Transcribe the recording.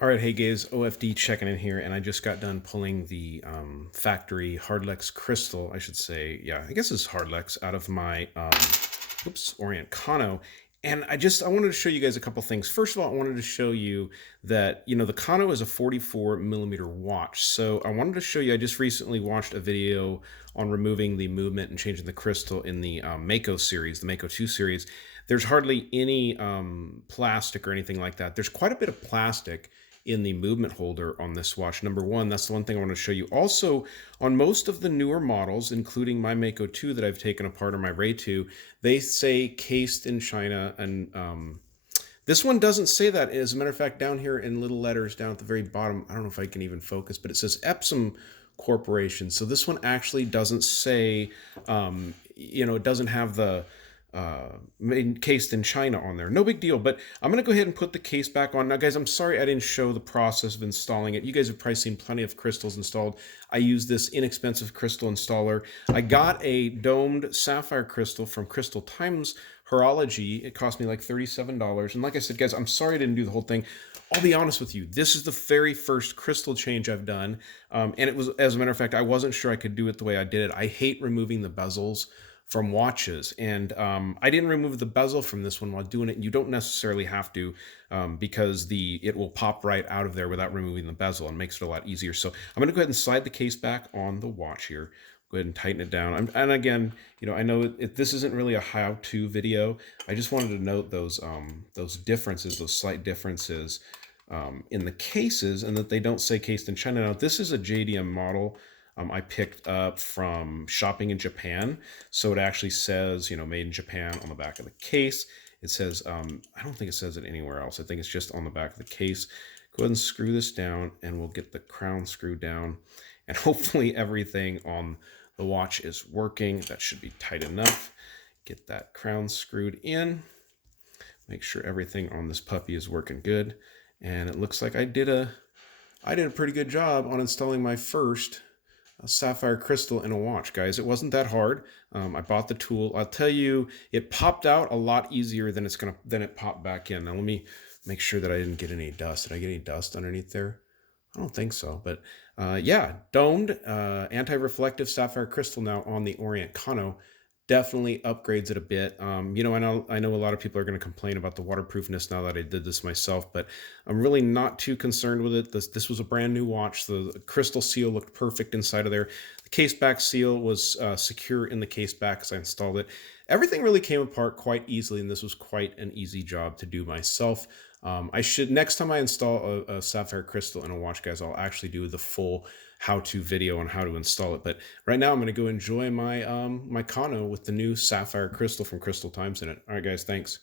All right, hey guys, OFD checking in here, and I just got done pulling the factory Hardlex crystal, I should say. Yeah, I guess it's Hardlex out of my Orient Kano. And I wanted to show you guys a couple things. First of all, I wanted to show you that, the Kano is a 44 millimeter watch. So I wanted to show you, I just recently watched a video on removing the movement and changing the crystal in the Mako series, the Mako 2 series. There's hardly any plastic or anything like that. There's quite a bit of plastic in the movement holder on this watch. Number one, that's the one thing I want to show you. Also, on most of the newer models, including my Mako 2 that I've taken apart, or my Ray 2, they say cased in China, and this one doesn't say that. As a matter of fact, down here in little letters down at the very bottom, I don't know if I can even focus, but it says Epsom Corporation. So this one actually doesn't say, it doesn't have the encased in China on there. No big deal, but I'm going to go ahead and put the case back on. Now, guys, I'm sorry I didn't show the process of installing it. You guys have probably seen plenty of crystals installed. I use this inexpensive crystal installer. I got a domed sapphire crystal from Crystal Times Horology. It cost me like $37. And like I said, guys, I'm sorry I didn't do the whole thing. I'll be honest with you. This is the very first crystal change I've done. And it was, as a matter of fact, I wasn't sure I could do it the way I did it. I hate removing the bezels from watches, and I didn't remove the bezel from this one while doing it. You don't necessarily have to, because it will pop right out of there without removing the bezel, and makes it a lot easier. So I'm going to go ahead and slide the case back on the watch here. Go ahead and tighten it down. And again, I know this isn't really a how-to video. I just wanted to note those differences, those slight differences in the cases, and that they don't say cased in China. Now, this is a JDM model I picked up from shopping in Japan. So it actually says, made in Japan on the back of the case. It says, I don't think it says it anywhere else. I think it's just on the back of the case. Go ahead and screw this down, and we'll get the crown screwed down. And hopefully everything on the watch is working. That should be tight enough. Get that crown screwed in. Make sure everything on this puppy is working good. And it looks like I did a pretty good job on installing my first sapphire crystal in a watch, guys. It wasn't that hard. I bought the tool. I'll tell you, it popped out a lot easier than it popped back in. Now let me make sure that I didn't get any dust. Did I get any dust underneath there? I don't think so, but yeah, domed anti-reflective sapphire crystal now on the Orient Kano definitely upgrades it a bit. I know a lot of people are going to complain about the waterproofness now that I did this myself, but I'm really not too concerned with it. This was a brand new watch. The crystal seal looked perfect inside of there. The case back seal was secure in the case back as I installed it. Everything really came apart quite easily, and this was quite an easy job to do myself. Next time I install a sapphire crystal in a watch, guys, I'll actually do the full how-to video on how to install it. But right now I'm going to go enjoy my my Kano with the new sapphire crystal from Crystal Times in it. All right, guys, thanks.